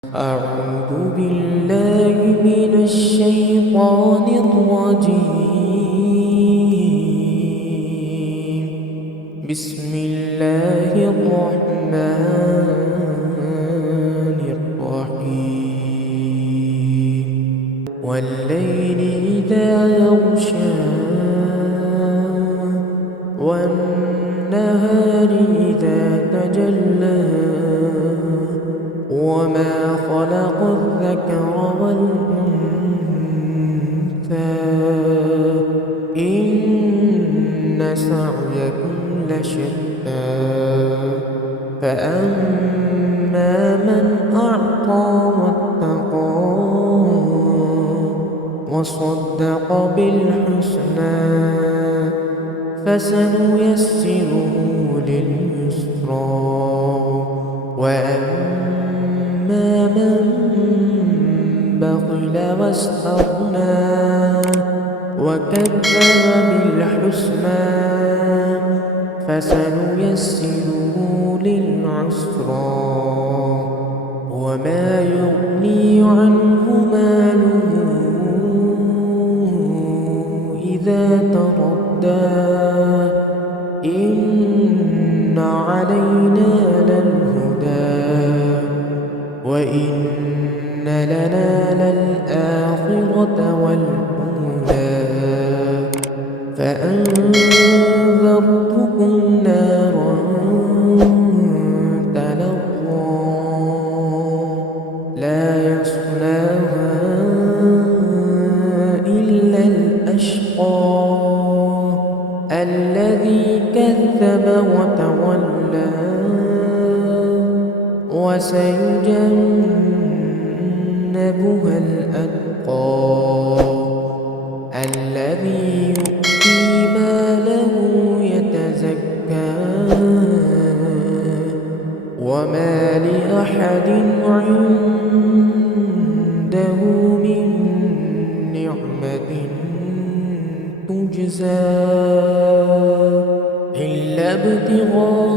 أعوذ بالله من الشيطان الرجيم. بسم الله الرحمن الرحيم. والليل إذا يغشى والنهار إذا تجلى وما خلق الذكر والأنثى إن سعيكم لشتى فأما من أعطى واتقى وصدق بالحسنى فسنيسره لليسرى وأما من بخل واستغنى وكذب بالحسنى فسنيسره للعسرى وما يغني عنه ماله إذا تردى إن علينا للهدى وإن لنا للآخرة والأولى فأنذرتكم نارا تلظى لا يصلاها إلا الأشقى الذي كذب وتولى وسيجنبها الأتقى الذي يؤتي ماله يتزكى وما لأحد عنده من نعمة تجزى إلا ابتغاء